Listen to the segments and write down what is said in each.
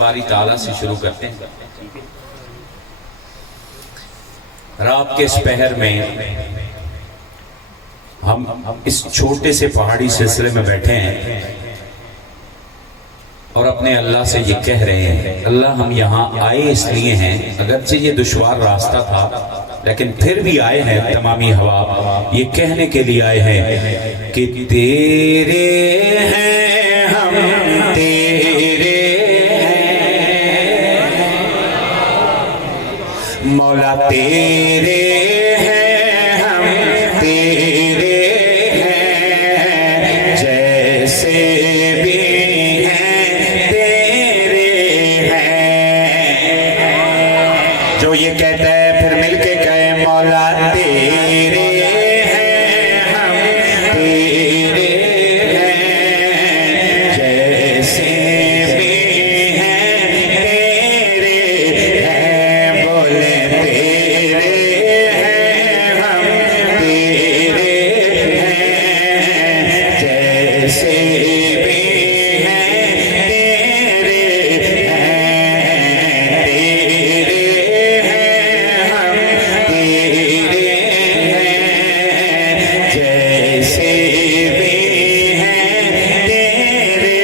बारी ताला से शुरू करते हैं। रात के इस पहर में हम इस छोटे से पहाड़ी सिलसिले में बैठे हैं और अपने अल्लाह से ये कह रहे हैं, अल्लाह हम यहाँ आए इसलिए हैं, अगरचे ये दुश्वार रास्ता था लेकिन फिर भी आए हैं तमामी हवा ये कहने के लिए आए हैं कि तेरे हैं हम तेरे मौला तेरे हैं हम तेरे हैं, जैसे भी हैं तेरे हैं। जो ये कहता है फिर मिलके कहे मौला तेरे हैं हम तेरे हैं, जैसे भी हैं तेरे हैं। बोले तेरे हैं हम तेरे हैं, जैसे भी हैं तेरे हैं। तेरे हैं हम तेरे हैं, जैसे भी हैं तेरे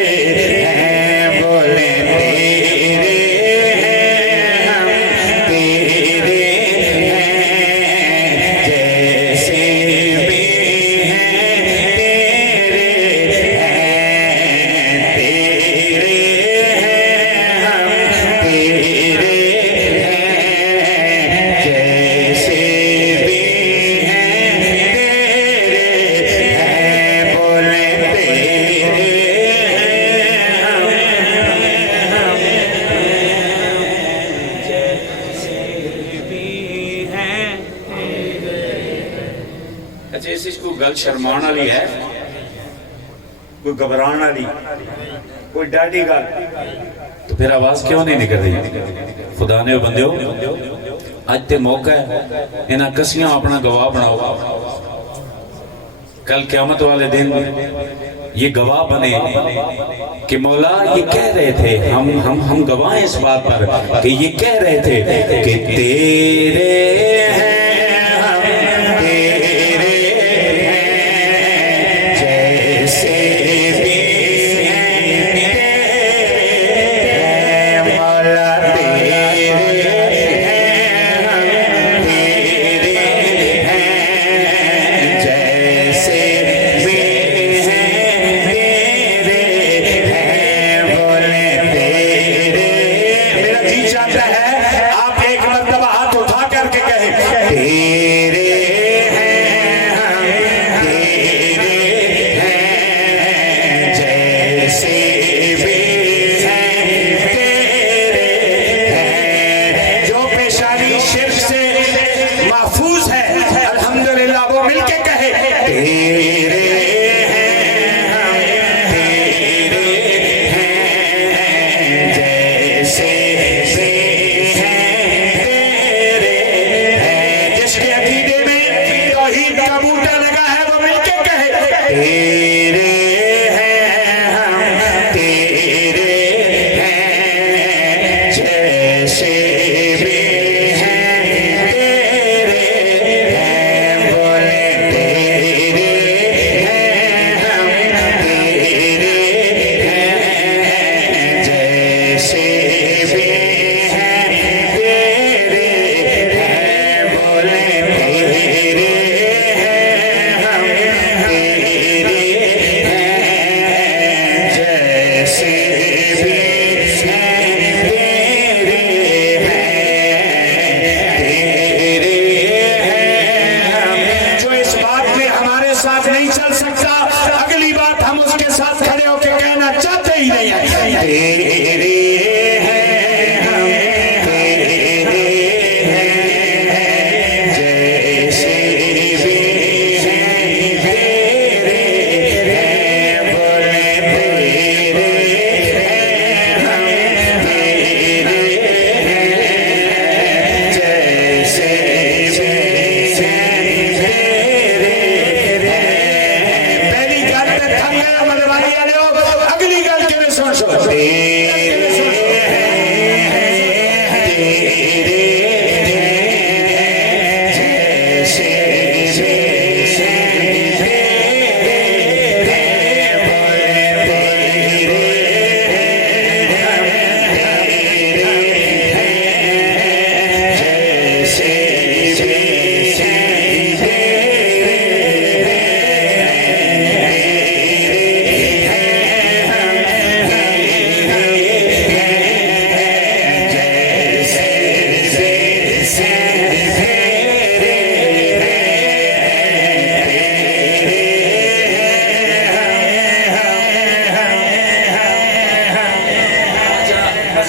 हैं। बोले तेरे हैं हम तेरे हैं, जैसे भी हैं तेरे हैं। तेरे हैं हम तेरे हैं, जैसे भी हैं तेरे हैं। बोले तेरे अच्छा इस कोई गल शर्माण वाली है, कोई घबराने वाली, कोई डाडी गल, तो फिर आवाज क्यों नहीं निकल रही? खुदा ने बंदे अज ते मौका है, इन्हां कसियां अपना गवाह बनाओ। कल क़यामत वाले दिन ये गवाह बने कि मौला ये कह रहे थे, हम गवाह हैं इस बात पर कि ये कह रहे थे कि तेरे हैं हम तेरे हैं, जैसे भी हैं तेरे हैं। मौला तेरे हैं हम तेरे हैं, जैसे भी हैं तेरे हैं। बोले तेरे, मेरा जी चाहता है आप एक मर्तबा हाथ उठा करके कहें तेरे हैं हम तेरे हैं, जैसे भी हैं तेरे हैं। जो पेशानी शिर्क से महफूज है अल्हम्दुलिल्लाह वो मिलके कहे तेरे हैं हम तेरे हैं, जैसे भी हैं तेरे हैं। जिसके अकीदे में तौहीद का बूटा लगा है वो मिलके कहे तेरे हैं हम तेरे हैं, जैसे भी हैं तेरे हैं। बोले तेरे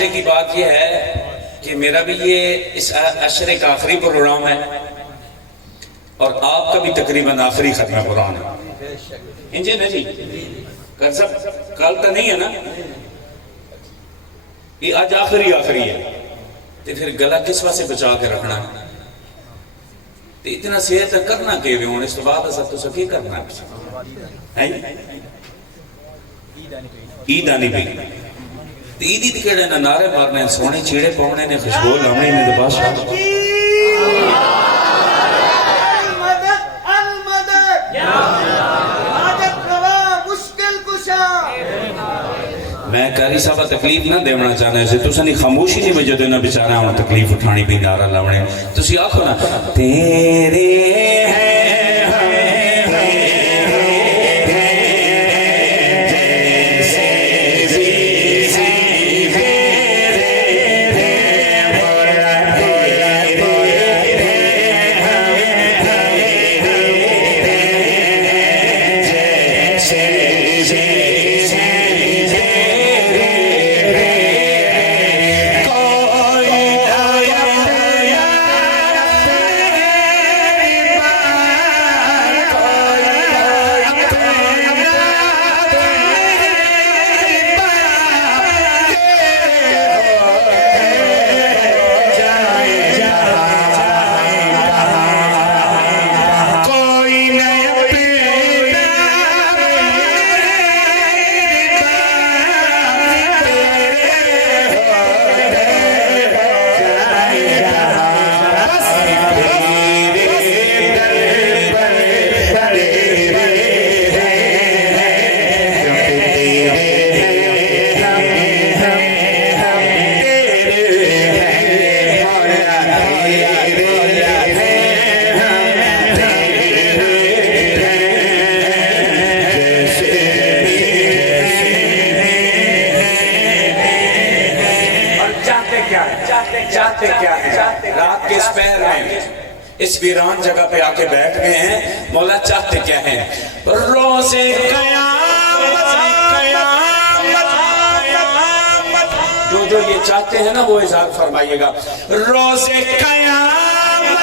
मजे की बात यह है कि मेरा भी ये इस अशरे का आखिरी प्रोग्राम है और आपका भी तकरीबन आखिरी खत्म कुरान है। इंजे ना जी कर सब कल तो नहीं है ना, ये आज आखिरी आखिरी है, तो फिर गला किस वास्ते बचा के रखना है? तो इतना सेहत करना के हूँ इस तो बाद तो की करना है? ईद आनी पई, ईद ईद केड़े ने नारे मारने, सोने चीड़े पाने ने, खुशबू लाने ने, तो बादशाह मैं कारी साहब तकलीफ ना देना चाहना है, तुसा नहीं खामोशी नहीं वजह देना बेचारा हूं तकलीफ उठानी भी नारा लावने, तुसी आखो ना तेरे चाहते क्या है? रात के इस पहर में इस वीरान जगह पे आके बैठ गए हैं, मौला चाहते क्या है? रोज़े जो ये चाहते हैं ना वो इज़हार फरमाइएगा। रोज़े क़यामत